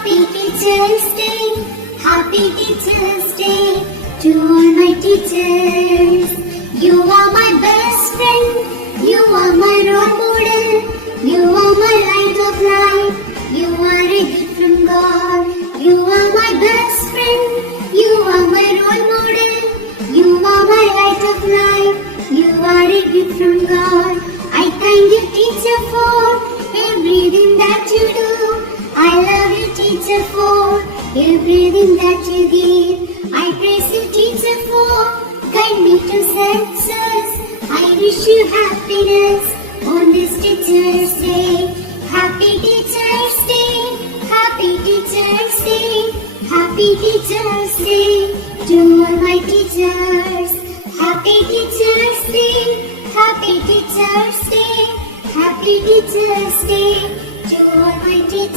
Happy Teacher's Day, Happy Teacher's Day to all my teachers. You are my best friend, you are my role model, you are my light of life, you are a gift from God. You are my best friend, you are my role model, you are my light of life, you are a gift from God. I thank you, teacher, for everything that you do. I love you, teacher, for everything that you give. I praise you, teacher, for guide me to success. I wish you happiness on this Teacher's Day. Happy Teacher's Day, Happy Teacher's Day, Happy Teacher's Day to all my teachers. Happy Teacher's Day, Happy Teacher's Day, Happy Teacher's Day to all my teachers.